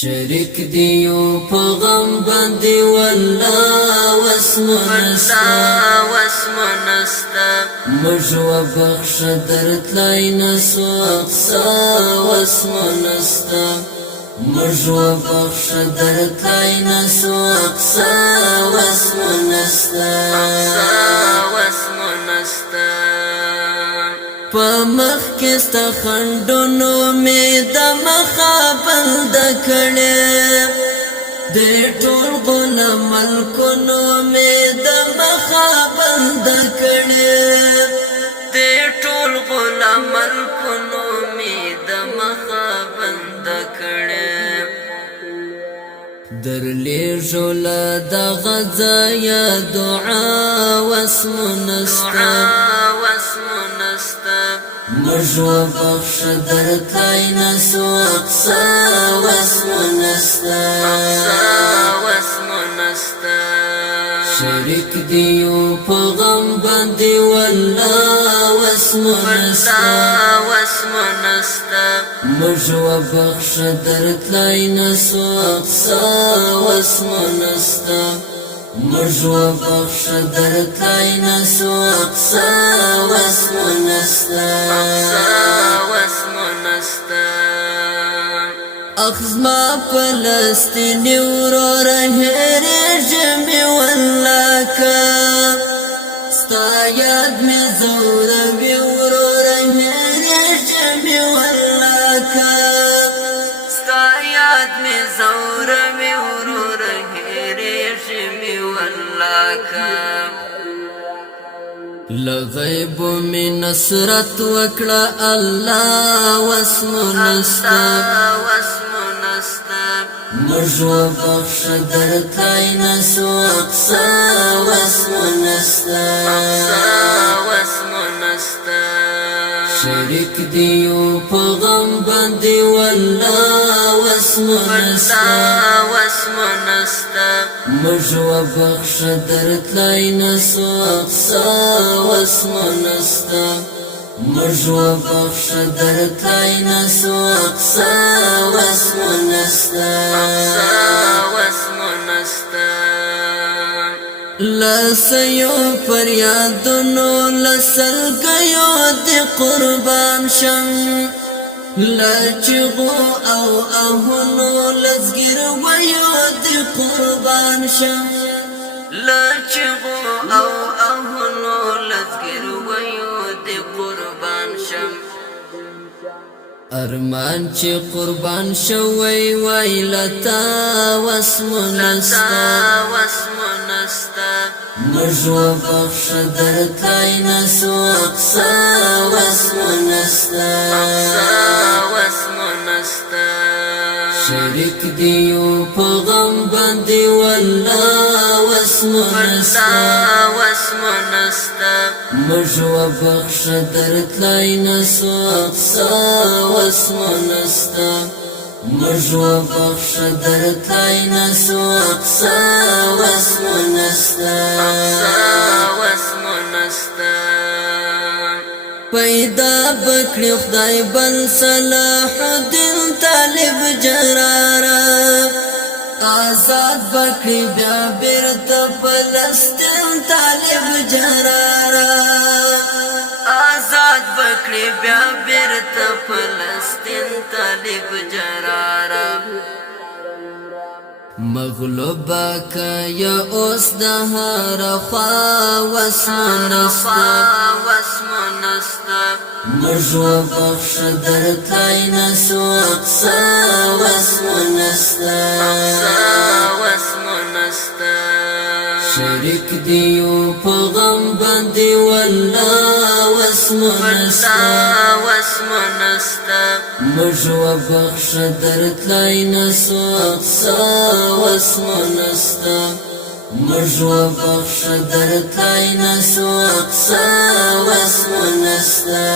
شریک دیو په غم باندې والله وسمنستا مجو بخش درت لای نسو اقصا وسمنستا مجو بخش درت لای نسو اقصا وسمنستا پمخ کستا خندونو می د مخابل د کړه د ټول غلام ملکونو می د مخابل د کړه د ټول غلام ملکونو می د مخابل د کړه درلی جول د غزا یا دعا وسمنستا مجو بخش درت لای نسو اقصا وسمنستا شریک دیو په غم باندې والله وسمنستا مجو بخش درت لای نسو اقصا وسمنستا مجو بخش درت لای نسو اقصا وسمنستا اخزما فلسطین ورور هر جمی والله ستا یاد می زور وی ورور هر جمی والله ستا یاد می زور وی ورور هر جمی والله لغیب من نصرت وکړه الله وسمنستا مجو بخش درت لای نسو اقصا وسمنستا شریک دیو په غم باندې والله وسمنستا مجو بخش درت لای نسو اقصا وسمنستا مجو بخش درت لای نسو اقصا وسمنستا لسیو فریادونو لسلګیو د قربان شم لچغو او اهونو لزګر ویو د قربان شم لچغو او اهونو لزګر ویو د قربان شم ارمان چې قربان شوی ویلتا وسمنستا مجو بخش درت لای نسو اقصا وسمنستا شریک دیو په غم باندې والله وسمنستا مجو بخش درت لای نسو اقصا وسمنستا مجو بخش درت لای نسو اقصا وسمنستا پیدا بکړي خدای بل صلاح الدین طالب جرارا آزاد بکړي بیا بیرته فلسطین طالب جرارا آزاد بکړي بیا بیرته فلسطین طالب جرارا مغلوبا یا اوس د هر خوا وسمنستا مجو بخش درت لای نسو اقصا وسمنستا شریک دیو په غم باندې والله وسمنستا مجو بخش درت لای نسو اقصا وسمنستا مجو بخش درت لای نسو اقصا وسمنستا